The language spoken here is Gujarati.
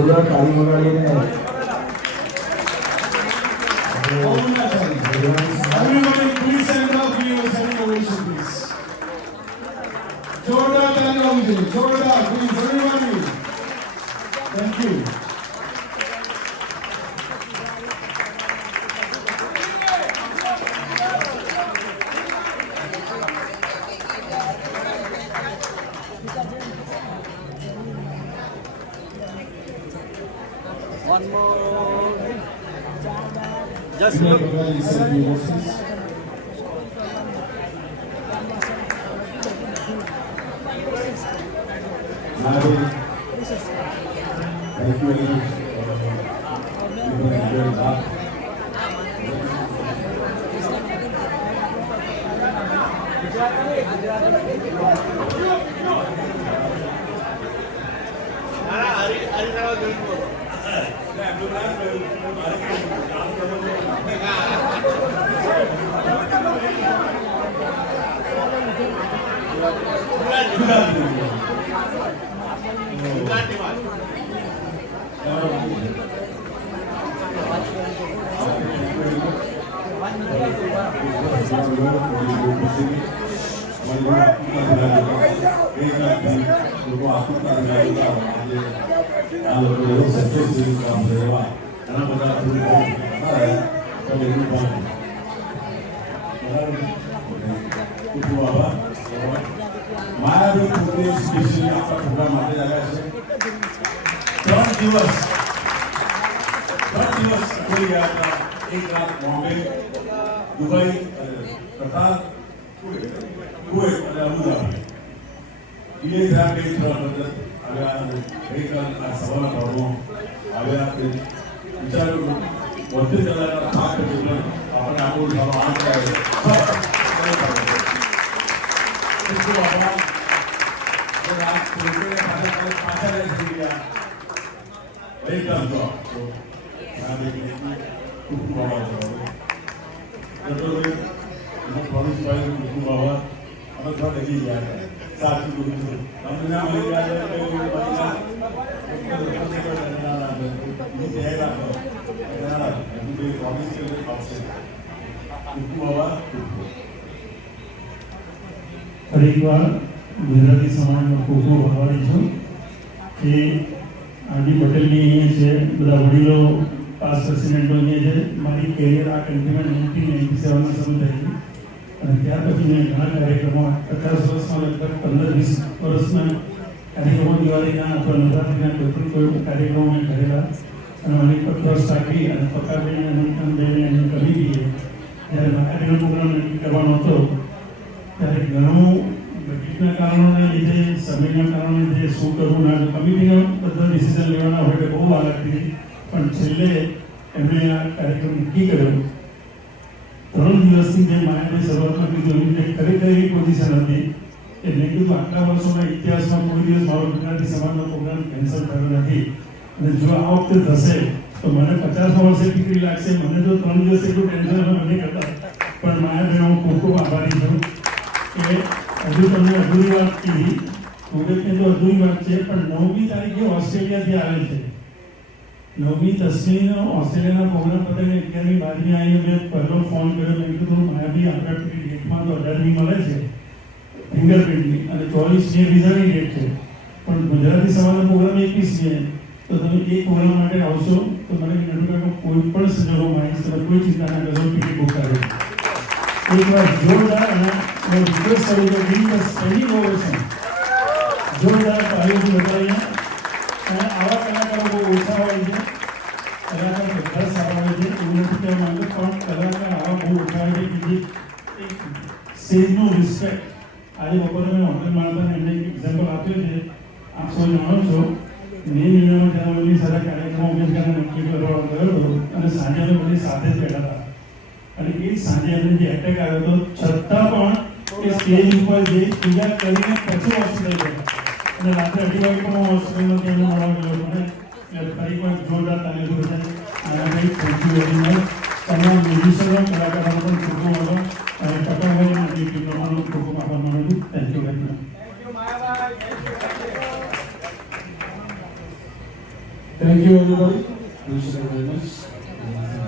જોરદાર તાળી વગાડીને Everybody, please stand up. Give us an ovation, please. Jordan, Jordan, please, everybody. Thank you. One more. Just Good look. night, everybody. Send me emotions. Nadi, thank you very much. You were very hard. Bombay, Dubai, Qatar, Kuwait, and Abu Dhabi. ये ध्यान नहीं थोड़ा मतलब अगर एक सवाल करो अगर आप विचार वर्ती चला भाग के जीवन अपने आप को भगवान का इसको भगवान अगर आप पूरे पासा ले दिया एक काम तो यहाँ देखिए कुछ बाबा जो तो हम प्रॉमिस पाए कुछ बाबा हमें थोड़ा देखिए यार साथ ही गुरु हमने नाम लिया है कि बच्चा ये जाएगा ना मुझे प्रॉमिस के लिए आपसे कुछ बाबा ફરીવાર ગુજરાતી સમાજમાં ખૂબ ખૂબ આભારી છું કે આરડી પટેલની અહીંયા છે બધા વડીલો પાસ પ્રેસિડેન્ટો અહીંયા છે મારી કેરિયર આ કન્ટ્રીમાં 1997માં શરૂ થઈ અને ત્યાર પછી મેં ઘણા કાર્યક્રમો 50 વર્ષમાં લગભગ 15-20 વર્ષના કાર્યક્રમો દિવાળીના અથવા નવરાત્રિના કોઈ કાર્યક્રમો મેં કરેલા અને મને ટ્રસ્ટ રાખી અને પકાબેન અનંતનબેને એની કમિટીએ જ્યારે મહાદેવનો પ્રોગ્રામ નક્કી કરવાનો હતો ત્યારે ઘણું બજેટના કારણોને લીધે સમયના કારણે લીધે શું કરવું ના કમિટીનો બધા ડિસિઝન લેવાના હોય એટલે બહુ વાર લાગતી હતી પણ છેલ્લે એમણે આ કાર્યક્રમ નક્કી કર્યો 3 દિવસથી મેં માયાભાઈ શરૂઆતમાં કીધું એમને ખરેખર એવી પોઝિશન હતી કે મેં કીધું આટલા વર્ષોના ઇતિહાસમાં કોઈ દિવસ મારો ગુજરાતી સમાજનો પ્રોગ્રામ કેન્સલ થયો નથી અને જો આ વખતે થશે તો મને 50 વર્ષે ટીકરી લાગશે મને જો 3 દિવસ એટલું ટેન્શન મને કરતા પણ માયાભાઈ હું ખૂબ ખૂબ આભારી છું કે હજુ તમને અધૂરી વાત કીધી કોંગ્રેસની તો અધૂરી વાત છે પણ 9મી તારીખે ઓસ્ટ્રેલિયાથી આવે છે 9મી 10મીનો ઓસ્ટ્રેલિયાના પ્રોગ્રામ પતાવીને 11મી 12મી આવીને મેં પહેલો ફોન કર્યો મેં કીધું માયાભાઈ આપણા ડેટમાં તો 18મી મળે છે ફિંગરપ્રિન્ટની અને 24મી વિઝાની ડેટ છે પણ ગુજરાતી સમાજનો પ્રોગ્રામ 21મી તો તમે એ પ્રોગ્રામ માટે આવશો તો મને નડુકામાં કોઈ પણ સંજોગોમાં આવીશ તમે કોઈ ચિંતા ના કરશો ટિકિટ બુક કરો એક વાર જોરદાર અને રિક્વેસ્ટ કરું કે ગીવ ધ સ્ટેન્ડિંગ ઓવેશન જોરદાર તાળીઓથી બતાવીએ અને આવા કલાકારો બહુ ઓછા હોય છે કલાકાર બધા સારા હોય છે એવું નથી કહેવા માંગતો પણ કલાકાર આવા બહુ ઓછા હોય છે કે જે સ્ટેજનું રિસ્પેક્ટ આજે બપોરે મેં હોટેલ માણસાને એમને એક એક્ઝામ્પલ આપ્યું છે આપ સૌ જાણો છો મે મહિનામાં જ્યારે મને સારા કાર્યક્રમો અમેરિકાના નક્કી કરવા ગયો હતો અને સાંજે અમે બધી સાથે જ બેઠા હતા અને એ સાંજે એમને જે એટેક આવ્યો હતો છતાં પણ એ સ્ટેજ ઉપર જે પૂજા કરીને પછી હોસ્પિટલ ગયા અને રાત્રે 2:30 વાગે પણ હોસ્પિટલમાં તેમને મળવા ગયો મને ફરી પણ જોરદાર તાલીમ બધાને Mayabhai thank you very much તમામ મ્યુઝિશિયનો કલાકારો પણ ખૂબ ખૂબ આભાર અને પટેલભાઈ અને ટીમનો ખૂબ ખૂબ આભાર માનું છું thank you very much Thank you everybody. Appreciate it very much.